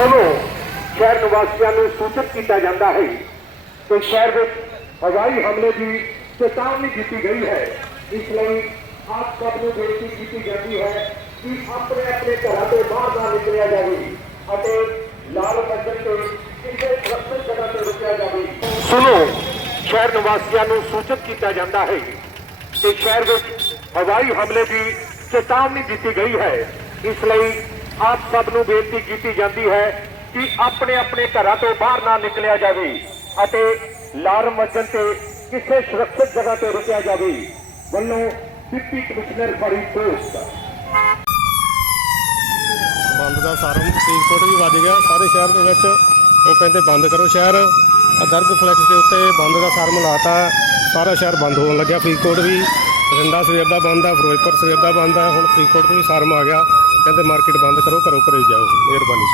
ਵੱਲੋਂ ਸ਼ਹਿਰ ਨਿਵਾਸੀਆਂ ਨੂੰ ਸੂਚਿਤ ਕੀਤਾ ਜਾਂਦਾ ਹੈ ਕਿ ਸ਼ਹਿਰ ਵਿੱਚ ਹਵਾਈ ਹਮਲੇ ਦੀ ਚੇਤਾਵਨੀ ਦਿੱਤੀ ਗਈ ਹੈ। ਇਸ ਲਈ ਆਪ ਸਭ ਨੂੰ ਬੇਨਤੀ ਕੀਤੀ ਜਾਂਦੀ ਹੈ ਕਿ ਆਪਣੇ ਆਪਣੇ ਘਰਾਂ ਤੋਂ ਬਾਹਰ ਨਾ ਨਿਕਲਿਆ ਜਾਵੇ ਅਤੇ ਲਾਲ ਬੱਜਰ ਤੇ ਕਿਸੇ ਸੁਰੱਖਿਅਤ ਜਗ੍ਹਾ ਤੇ ਰੁਕਿਆ ਜਾਵੇ। ਸੁਣੋ, ਸ਼ਹਿਰ ਨਿਵਾਸੀਆਂ ਨੂੰ ਸੂਚਿਤ ਕੀਤਾ ਜਾਂਦਾ ਹੈ ਕਿ ਸ਼ਹਿਰ ਵਿੱਚ ਹਵਾਈ ਹਮਲੇ ਦੀ ਚੇਤਾਵਨੀ ਦਿੱਤੀ ਗਈ ਹੈ। ਇਸ ਲਈ ਆਪ ਸਭ ਨੂੰ ਬੇਨਤੀ ਕੀਤੀ ਜਾਂਦੀ ਹੈ ਕਿ ਆਪਣੇ ਆਪਣੇ ਘਰਾਂ ਤੋਂ ਬਾਹਰ ਨਾ ਨਿਕਲਿਆ ਜਾਵੇ ਅਤੇ ਲਾਰਮ ਵੱਜਣ ਤੇ ਕਿਸੇ ਸੁਰੱਖਿਅਤ ਜਗ੍ਹਾ ਤੇ ਰੁਕਿਆ ਜਾਵੇ। ਵੱਲੋਂ ਡਿਪਟੀ ਕਮਿਸ਼ਨਰ ਫਰੀਦਕੋਟ ਬੰਦ ਦਾ ਸਾਰਮ ਫਰੀਦਕੋਟ ਵੀ ਵੱਜ ਗਿਆ। ਸਾਰੇ ਸ਼ਹਿਰ ਦੇ ਵਿੱਚ ਉਹ ਕਹਿੰਦੇ ਬੰਦ ਕਰੋ ਸ਼ਹਿਰ। ਆਹ ਫਲੈਕਸ ਦੇ ਉੱਤੇ ਬੰਦ ਦਾ ਸਾਰਮ ਲਾਤਾ ਸਾਰਾ ਸ਼ਹਿਰ ਬੰਦ ਹੋਣ ਲੱਗਿਆ। ਫਰੀਦਕੋਟ ਵੀ ਬਠਿੰਡਾ ਸਵੇਰ ਦਾ ਬੰਦ ਆ, ਫਿਰੋਜ਼ਪੁਰ ਸਵੇਰ ਦਾ ਬੰਦ ਆ। ਹੁਣ ਫਰੀਦਕੋਟ ਤੋਂ ਵੀ ਸਾਰਮ ਆ ਗਿਆ। ਕਹਿੰਦੇ ਮਾਰਕੀਟ ਬੰਦ ਕਰੋ ਘਰੋਂ ਘਰੇ ਜਾਓ ਮਿਹਰਬਾਨੀ।